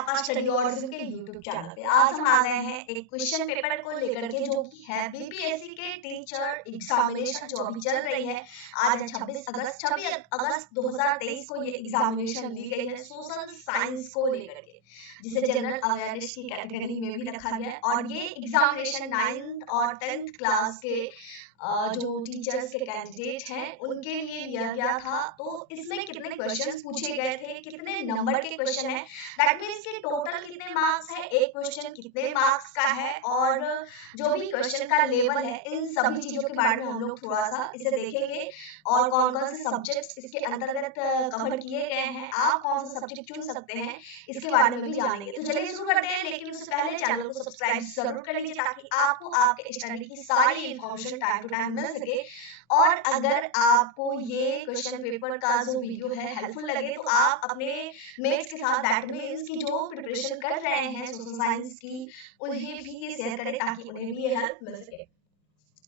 आपका स्टडी ऑर्डिन के YouTube channel पे। आज हम आ गए हैं एक क्वेश्चन पेपर को लेकर के जो कि है बीपीएससी के टीचर एग्जामिनेशन जो अभी चल रही है। आज 26 अगस्त 2023 को ये एग्जामिनेशन ली गई है सोशल साइंस को लेकर के, जिसे जनरल अवेयरनेस की कैटेगरी में भी रखा गया है। और ये एग्जामिनेशन 9th और 10th क्लास के जो टीचर्स के कैंडिडेट हैं उनके लिए लिया गया था। तो इसमें कितने क्वेश्चंस पूछे गए थे, कितने नंबर के क्वेश्चन है, दैट मीन्स कि टोटल कितने मार्क्स है, एक क्वेश्चन कितने मार्क्स का है, और जो भी क्वेश्चन का लेवल है, इन सभी चीजों के बारे में हम लोग थोड़ा सा इसे देखेंगे। और कौन कौन से सब्जेक्ट्स इसके अंतर्गत कवर किए गए हैं, आप कौन सा सब्जेक्ट चुन सकते हैं, इसके बारे में भी जानेंगे। तो चलिए शुरू करते हैं, लेकिन उससे पहले चैनल को सब्सक्राइब जरूर कर लीजिए ताकि आपको आपके स्टडी की सारी इन्फॉर्मेशन टाइम टू टाइम मिल सके। और अगर आपको ये क्वेश्चन पेपर का जो वीडियो है हेल्पफुल लगे तो आप अपने मेट्स के साथ, दैट मीन्स कि जो प्रिपरेशन कर रहे हैं सोशल साइंस की, उन्हें भी ये शेयर करें ताकि उन्हें भी ये हेल्प मिल सके।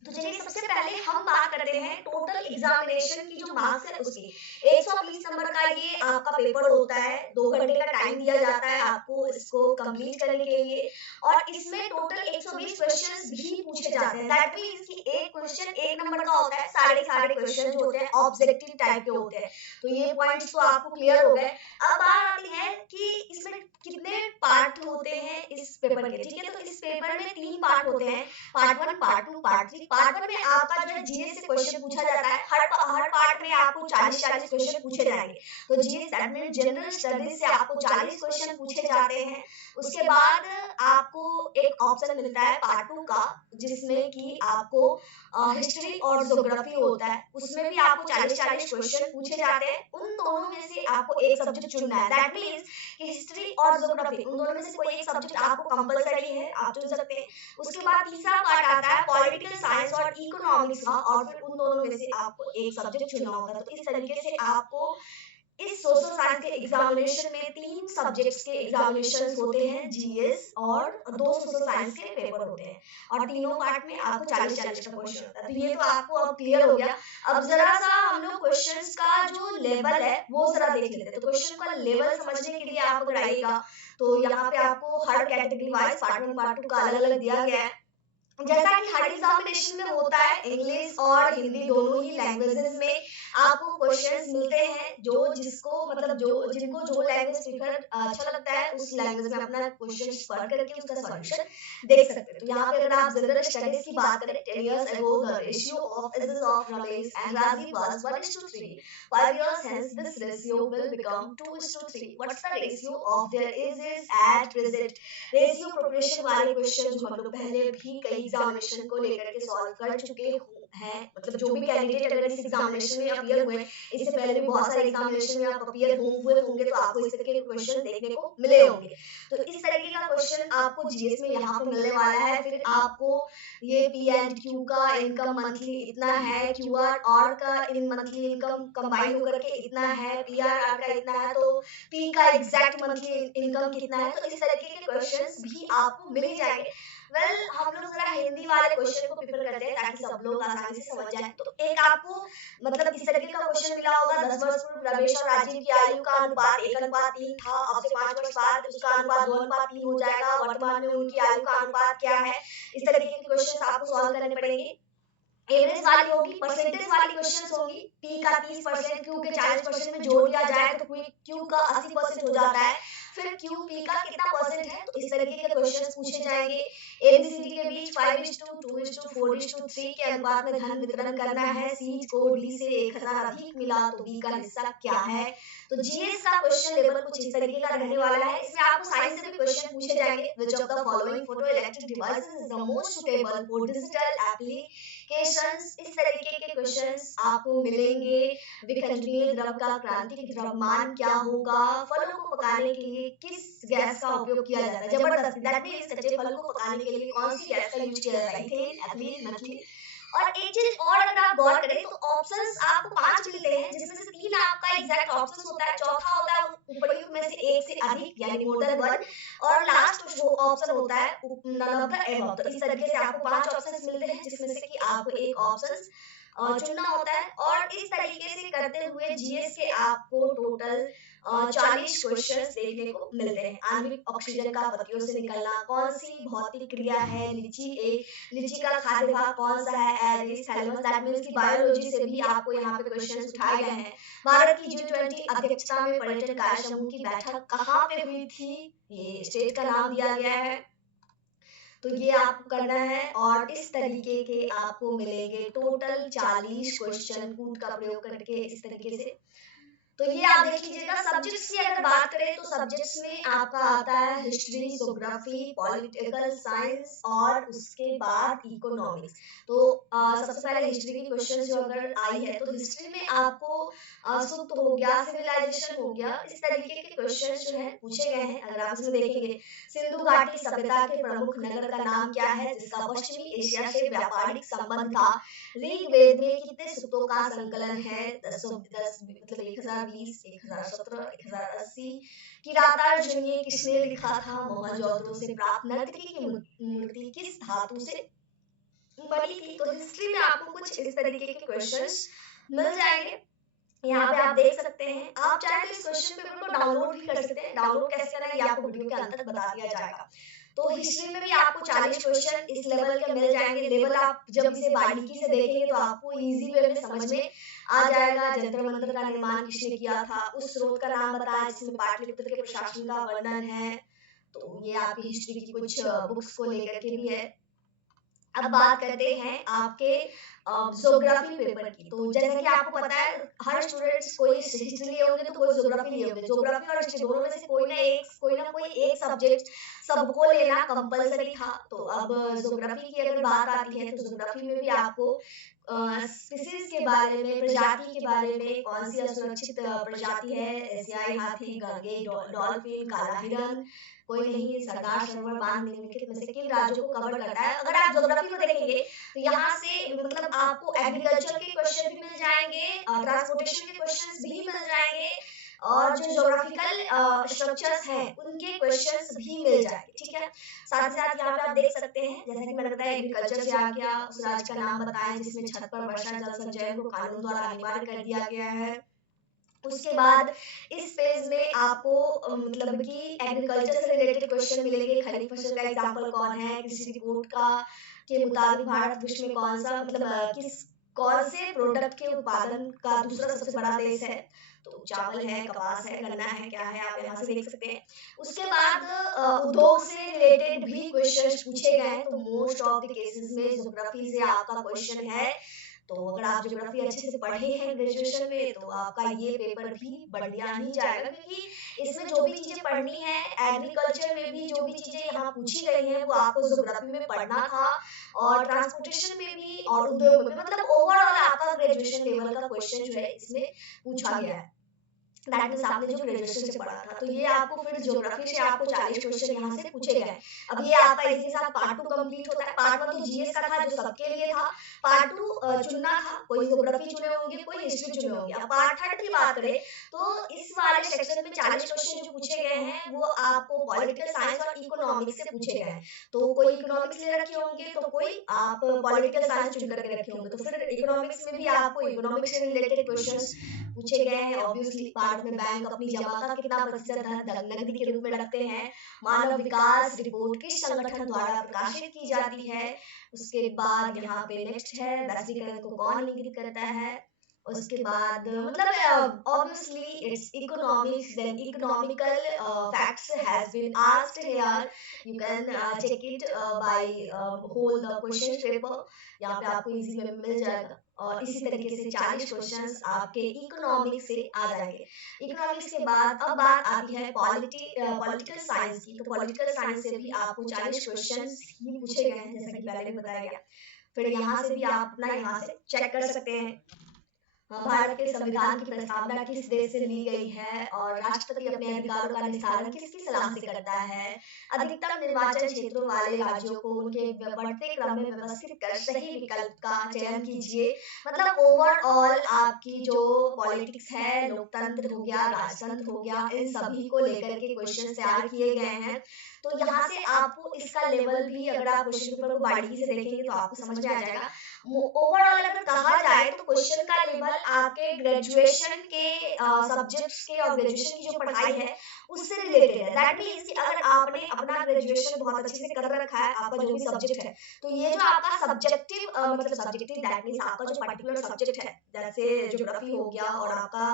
तो चलिए सबसे पहले हम बात करते हैं टोटल एग्जामिनेशन की जो मार्क्स है उसकी। 120 नंबर का ये आपका पेपर होता है, 2 घंटे का टाइम दिया जाता है आपको इसको कंप्लीट करने के लिए। और इसमें टोटल 120 क्वेश्चंस भी पूछे जाते हैं, दैट मींस कि एक क्वेश्चन 1 नंबर का होता है, सारे क्वेश्चन जो होते हैं ऑब्जेक्टिव टाइप के होते हैं। तो ये पॉइंट्स तो आपको क्लियर हो गए। अब बात आती है कि इसमें कितने पार्ट होते हैं इस पेपर के, ठीक है। तो इस पेपर में 3 पार्ट होते हैं, पार्ट 1, पार्ट 2, पार्ट 3। पार्ट 1 में आपका जो है जीएस से क्वेश्चन पूछा जाता है, हर पार्ट में आपको 40 क्वेश्चन पूछे जाएंगे। तो GS that means general studies से आपको 40 क्वेश्चन पूछे जाते हैं। उसके बाद आपको एक ऑप्शन मिलता है पार्ट 2 का, जिसमें कि आपको हिस्ट्री और ज्योग्राफी होता है, उसमें भी आपको 40 क्वेश्चन पूछे जाते हैं। उन दोनों में से आपको एक सब्जेक्ट चुनना है, दैट मींस कि हिस्ट्री और ज्योग्राफी उन दोनों में से कोई एक सब्जेक्ट आपको कंपलसरी है, आप चुन सकते हैं। उसके बाद तीसरा पार्ट आता है पॉलिटिकल साइंस और इकोनॉमिक्स का, और फिर उन दोनों में से आपको एक सब्जेक्ट चुनना होगा। तो इस तरीके से आपको इस सोशल साइंस के एग्जामिनेशन में 3 सब्जेक्ट्स के एग्जामिनेशंस होते हैं, जीएस और 2 सोशल साइंस के पेपर होते हैं। और तीनों पार्ट में आपको 40 का क्वेश्चन होता है। तो ये तो आपको अब क्लियर हो गया। अब जरा सा हम लोग क्वेश्चंस का जो लेवल है वो जरा देख लेते हैं। तो क्वेश्चन का लेवल समझने के लिए आप अगर आइएगा तो यहाँ पे आपको हर कैटेगरी वाइज पार्ट 1 पार्ट 2 का अलग अलग दिया गया है। जैसा कि हर एग्जामिनेशन में होता है, इंग्लिश और हिंदी दोनों ही लैंग्वेजेस में आपको क्वेश्चंस मिलते हैं। जो जिसको मतलब जो जिनको जो लैंग्वेज स्पीकर अच्छा लगता है उस लैंग्वेज में अपना क्वेश्चंस पढ़ करके उसका सॉल्यूशन देख सकते हैं। तो यहाँ पे अगर आप जनरल स्टडीज की बात करें, 10 years ago the ratio of ages of Ramesh and Rajiv was 1:3. 5 years hence this ratio will become 2:3. What's the ratio of their ages at present? Ratio proportion वाले क्वेश्चन जो हम लोग पहले भी कई एग्जामिनेशन को लेकर के सॉल्व कर चुके हैं, मतलब जो भी कैंडिडेट अगर इस एग्जामिनेशन में अपीयर हुए, इससे पहले भी बहुत सारे एग्जामिनेशन में आप अपीयर हुए होंगे तो आपको इस तरह के क्वेश्चन देखने को मिले होंगे। तो इस तरीके का क्वेश्चन आपको जीएस में यहाँ पे मिलने वाला है। फिर आपको ये पी एंड क्यू का इनकम मंथली इतना है, क्यू आर का इन मंथली इनकम कंबाइन होकर के इतना है, पी आर का इतना है, तो पी का एग्जैक्ट मंथली इनकम कितना है। तो इस तरीके के क्वेश्चंस भी आपको मिल ही जाएंगे। वेल हम लोग जरा हिंदी वाले क्वेश्चन को प्रिपेयर करते हैं ताकि सब लोग आसानी से समझ जाएं। तो एक आपको मतलब इस तरीके का क्वेश्चन मिला होगा, 10 वर्ष पूर्व रमेश और राजीव की आयु का अनुपात 1:3 था, अब से 5 वर्ष बाद उसका अनुपात 2:3 हो जाएगा, वर्तमान में उनकी आयु का अनुपात क्या है। इस तरीके के क्वेश्चन आपको सॉल्व करने पड़ेंगे। एवरेज वाली होगी, परसेंटेज वाली क्वेश्चंस होंगी, पी का 30%, क्यू के 40% में जोड़ दिया जाए तो क्यू का 80% हो जाता है। फिर क्यू पी का कितना परसेंट है, तो इस तरीके के क्वेश्चंस पूछे जाएंगे। एबीसीडी के बीच 5:2:4:3 के अनुपात में धन वितरण करना है, सी को डी से 1000 अधिक मिला तो बी का हिस्सा क्या है। तो जीएस का क्वेश्चन लेवल कुछ इस तरीके का रहने वाला है। इसमें आपको साइंस से भी क्वेश्चन पूछे जाएंगे। Which of the following photo electric devices is the most suitable for digital applications. इस तरीके के क्वेश्चंस आपको मिलेंगे। विखंडनीय द्रव का क्रांतिक द्रव्यमान क्या होगा, फलों को पकाने के लिए किस गैस का उपयोग किया जाता है, जबरदस्त, दैट मींस कच्चे फल को पकाने के लिए कौन सी गैस का यूज किया जाता है, इथेन, एथिलीन, मेथिलीन। और एक चीज और अगर आप गौर करें तो ऑप्शंस आपको 5 मिलते हैं, जिसमें से 3 आपका एग्जैक्ट ऑप्शंस होता है, चौथा होता है उपयुक्त में से एक से अधिक यानी मोर देन वन, और लास्ट जो ऑप्शन होता है नन ऑफ द एबव। तो इस तरीके से आपको 5 ऑप्शंस मिलते हैं, जिसमें से कि आपको एक ऑप्शन चुनना होता है और इस तरीके से करते हुए जीएस के आपको टोटल 40 क्वेश्चंस देखने को मिलते हैं। आणविक ऑक्सीजन का पत्तियों से निकलना, कौन सी भौतिक क्रिया है, लीची का खाद्य भाग कौन सा है, एरिस थैलेमस, दैट मींस की बायोलॉजी से भी आपको यहाँ पे क्वेश्चंस उठाए गए हैं। भारत की G20 अध्यक्षता में पर्यटन कार्य समूह की बैठक कहाँ पे हुई थी, ये स्टेट का नाम दिया गया है, तो ये आपको करना है और इस तरीके के आपको मिलेंगे टोटल 40 क्वेश्चन कूट का प्रयोग करके इस तरीके से। तो ये आप देख लीजिएगा। सब्जेक्ट्स की अगर बात करें तो सब्जेक्ट्स में आपका आता है हिस्ट्री, ज्योग्राफी, पॉलिटिकल साइंस और उसके बाद इकोनॉमिक्स। तो सबसे पहले हिस्ट्री की क्वेश्चन जो अगर आई है तो हिस्ट्री में आपको सुक्त हो गया, सिविलाइजेशन हो गया, इस तरीके के क्वेश्चन जो है पूछे गए हैं। अगर आप इसमें देखेंगे, सिंधु घाटी सभ्यता के प्रमुख नगर का नाम क्या है जिसका पश्चिमी एशिया से व्यापारिक संबंध था। ऋग्वेद में कितने सूक्तों का संकलन है, 10 मतलब 1020, 1017, 1080। किरातार्जुनीय किसने लिखा था, मोहनजोदड़ो से प्राप्त नर्तकी की मूर्ति किस धातु से बनी थी। तो हिस्ट्री में आपको कुछ इस तरीके के क्वेश्चंस मिल जाएंगे। यहाँ पे आप देख सकते हैं। आप चाहे तो इस क्वेश्चन पेपर को डाउनलोड भी कर सकते हैं। डाउनलोड कैसे करना है ये आपको वीडियो के अंत तक बता दिया जाएगा। तो हिस्ट्री में भी आपको 40 क्वेश्चन इस लेवल के मिल जाएंगे। लेवल आप जब इसे बारीकी से देखेंगे तो आपको इजी वे में समझ में आ जाएगा। जंतर मंतर का निर्माण किसने किया था, उस स्रोत का नाम बताया जिसमें पाटलिपुत्र के प्रशासन का वर्णन है। तो ये आपकी हिस्ट्री की कुछ बुक्स को लेकर के भी है। अब बात करते हैं आपके ज्योग्राफी पेपर की। तो जैसा कि आपको पता है हर स्टूडेंट्स कोई हिस्ट्री लिए होंगे तो कोई ज्योग्राफी लिए होंगे। ज्योग्राफी और हिस्ट्री दोनों में से कोई ना कोई एक सब्जेक्ट सबको लेना कंपलसरी था। तो अब ज्योग्राफी की अगर बात आती है तो ज्योग्राफी में भी आपको स्पीसीज के बारे में, प्रजाति के बारे में, कौन सी असुरक्षित प्रजाति है, एशियाई हाथी, गंगे डॉल्फिन, काला हिरन, कोई नहीं, सरदार सरोवर बांध निम्नलिखित में से किन राज्यों को कवर करता है। अगर आप ज्योग्राफी को देखेंगे तो यहाँ से मतलब आपको एग्रीकल्चर के क्वेश्चन भी मिल जाएंगे, ट्रांसपोर्टेशन के क्वेश्चंस भी मिल जाएंगे और जो ज्योग्राफिकल स्ट्रक्चर्स हैं उनके क्वेश्चंस भी मिल जाएंगे। ठीक है, साथ ही साथ यहाँ पे आप देख सकते हैं जैसा कि मैंने बताया एग्रीकल्चर से आ गया, उस राज्य का नाम बताएं जिसमें छत पर वर्षा जल संचयन को कानून द्वारा अनिवार्य कर दिया गया है। उसके बाद इस पेज में आपको मतलब कि एग्रीकल्चर से रिलेटेड क्वेश्चन मिलेंगे। खरीफ फसल का एग्जांपल कौन है, किसी रिपोर्ट का के मुताबिक भारत विश्व में कौन सा मतलब कौन से प्रोडक्ट के उत्पादन का दूसरा सबसे बड़ा देश है। तो चावल है, कपास है, गन्ना है, क्या है, आप यहाँ से देख सकते हैं। उसके बाद उद्योग से रिलेटेड भी क्वेश्चंस पूछे गए हैं। तो मोस्ट ऑफ द केसेस में ज्योग्राफी से आपका क्वेश्चन है। तो अगर आप ज्योग्राफी अच्छे से पढ़े हैं ग्रेजुएशन में तो आपका ये पेपर भी बढ़िया ही जाएगा, क्योंकि इसमें जो भी चीजें पढ़नी है एग्रीकल्चर में भी जो भी चीजें यहाँ पूछी गई हैं वो आपको ज्योग्राफी में पढ़ना था और ट्रांसपोर्टेशन में भी और उद्योग में, मतलब ओवरऑल आपका ग्रेजुएशन लेवल का क्वेश्चन जो है इसमें पूछा गया है। दैट मींस आपने जो ग्रेजुएशन से पढ़ा था। तो ये आपको फिर ज्योग्राफी से आपको 40 क्वेश्चन यहाँ से पूछे गए। अब ये आपका इसी के साथ पार्ट 2 कंप्लीट होता है। पार्ट 1 तो जीएस का था जो सबके लिए था। पार्ट 2 चुनना था, कोई ज्योग्राफी चुने होंगे, कोई हिस्ट्री चुने होंगे। अब पार्ट 3 की बात करें तो इस वाले सेक्शन में 40 क्वेश्चन जो पूछे गए हैं वो आपको पॉलिटिकल साइंस और इकोनॉमिक्स से पूछे गए हैं। तो कोई इकोनॉमिक्स ले रखे होंगे तो कोई आप पॉलिटिकल साइंस चुन करके रखे होंगे। तो फिर इकोनॉमिक्स में भी आपको इकोनॉमिक्स से रिलेटेड क्वेश्चंस पूछे गए हैं। ऑब्वियसली भारत में बैंक अपनी जमा का कितना प्रतिशत धन नकदी के रूप में रखते हैं। मानव विकास रिपोर्ट किस संगठन द्वारा प्रकाशित की जाती है। उसके बाद यहाँ पे नेक्स्ट है वैश्वीकरण को कौन नियंत्रित करता है। उसके बाद मतलब obviously it's economics, then economical facts has been asked here. You can check it by whole the question paper. यहाँ पे आपको इजी में मिल जाएगा और इसी तरीके से 40 क्वेश्चंस आपके इकोनॉमिक्स से आ जाएंगे। इकोनॉमिक्स के बाद अब बात आती है पॉलिटिकल साइंस की। तो पॉलिटिकल साइंस से भी आपको 40 क्वेश्चंस ही पूछे गए हैं जैसा कि पहले बताया गया। फिर यहाँ से भी आप अपना यहाँ से चेक कर सकते हैं भारत के संविधान की प्रस्तावना किस देश से ली गई है और राष्ट्रपति अपने अधिकारों का निस्तारण किसकी सलाह से करता है। अधिकतम निर्वाचन क्षेत्रों वाले राज्यों को उनके बढ़ते क्रम में व्यवस्थित कर सही विकल्प का चयन कीजिए। मतलब ओवरऑल आपकी जो पॉलिटिक्स है, लोकतंत्र हो गया, राजतंत्र हो गया, इन सभी को लेकर के क्वेश्चन तैयार किए गए हैं। तो यहाँ से आपको इसका लेवल भी, अगर आप क्वेश्चन पेपर को बारीकी से देखेंगे तो आपको समझ में आ जाएगा। ओवरऑल अगर कहा जाए तो क्वेश्चन का लेवल आपके ग्रेजुएशन के सब्जेक्ट्स के और ग्रेजुएशन की जो पढ़ाई है उससे रिलेटेड है। दैट मीन्स कि अगर आपने अपना ग्रेजुएशन बहुत अच्छे से कर रखा है, आपका जो भी सब्जेक्ट है, तो ये जो आपका सब्जेक्टिव मतलब सब्जेक्टिव दैट मीन्स आपका जो पर्टिकुलर सब्जेक्ट है, जैसे ज्योग्राफी हो गया और आपका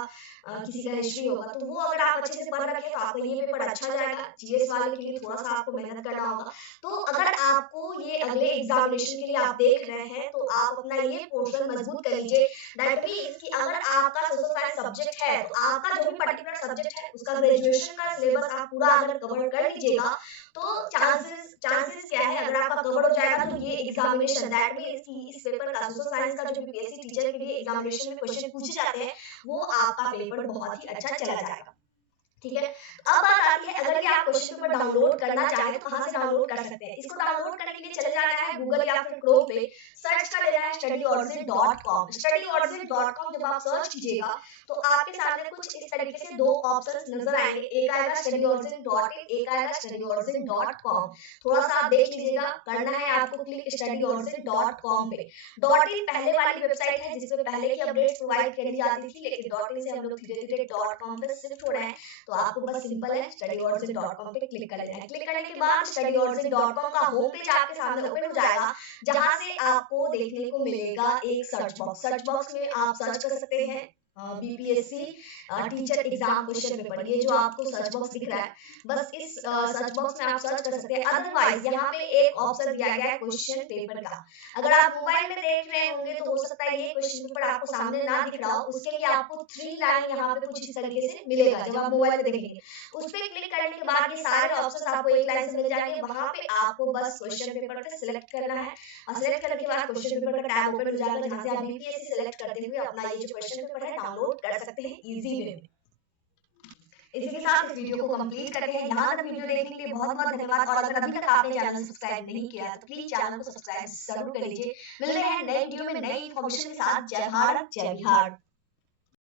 किसी का हिस्ट्री होगा, तो वो अगर आप अच्छे से पढ़ रखे तो आपको ये पेपर अच्छा जाएगा। जीएस वाले के लिए थोड़ा सा आपको मेहनत करना होगा। तो अगर आपको ये अगले एग्जामिनेशन के लिए आप देख रहे हैं तो आप अपना ये पोर्शन मजबूत कर लीजिए। दैट मीन्स कि अगर आपका सोशल साइंस सब्जेक्ट है तो आपका जो भी पर्टिकुलर सब्जेक्ट है उसका ग्रेजुएशन का सिलेबस आप पूरा अगर कवर कर लीजिएगा तो चांसेस क्या है, अगर आपका कवर हो जाएगा तो ये एग्जामिनेशन दैट मीन्स कि इस पेपर का सोशल साइंस का जो बीपीएससी टीचर के लिए एग्जामिनेशन में क्वेश्चन पूछे जाते हैं वो आपका पेपर बहुत ही अच्छा चला जाएगा। ठीक है, अब बात आती है, अगर ये आप क्वेश्चन पेपर डाउनलोड करना चाहें तो कहां से डाउनलोड कर सकते हैं। इसको डाउनलोड करने के लिए चले जाना है गूगल या फिर क्रोम पे, सर्च कर लेना है studyordit.com। studyordit.com जब आप सर्च कीजिएगा तो आपके सामने कुछ इस तरीके से दो ऑप्शंस नजर आएंगे, एक आएगा studyordit.in, एक आएगा studyordit.com। थोड़ा सा आप देख लीजिएगा, करना है आपको क्लिक studyordit.com पे। डॉट इन पहले वाली वेबसाइट है जिसमें पहले की अपडेट्स प्रोवाइड करी जाती थी, लेकिन डॉट इन से हम लोग धीरे धीरे .com पे शिफ्ट हो रहे हैं। तो आपको बस सिंपल है studyordit.com पे क्लिक कर लेना है। क्लिक करने के बाद studyordit.com का होम पेज आपके सामने ओपन हो जाएगा, जहां से आपको देखने को मिलेगा एक सर्च बॉक्स। सर्च बॉक्स में आप सर्च कर सकते हैं BPSC teacher exam question paper. ये जो आपको सर्च बॉक्स दिख रहा है, बस इस सर्च बॉक्स में आप सर्च कर सकते हैं। अदरवाइज यहाँ पे एक ऑप्शन दिया गया है क्वेश्चन पेपर का। अगर आप मोबाइल में देख रहे होंगे तो हो सकता है ये क्वेश्चन पेपर आपको सामने ना दिख रहा हो, उसके लिए आपको 3 लाइन यहाँ पे कुछ इस तरीके से मिलेगा जब आप मोबाइल में देखेंगे। उस पर क्लिक करने के बाद ये सारे ऑप्शन आपको एक लाइन से मिल जाएंगे। वहां पे आपको बस क्वेश्चन पेपर पे सिलेक्ट करना है और सिलेक्ट करने के बाद क्वेश्चन पेपर का टैब ओपन हो जाएगा, जहां से आप बीपीएससी सिलेक्ट करते हुए अपना ये जो क्वेश्चन पेपर है डाउनलोड कर सकते हैं इजी वे में। इसी के साथ इस वीडियो को कंप्लीट करते हैं। यहाँ तक वीडियो देखने के लिए बहुत बहुत धन्यवाद। और अगर अभी तक आपने चैनल सब्सक्राइब नहीं किया तो प्लीज चैनल को सब्सक्राइब जरूर कर लीजिए। मिलते हैं नए वीडियो में नई इन्फॉर्मेशन के साथ। जय भारत जय बिहार।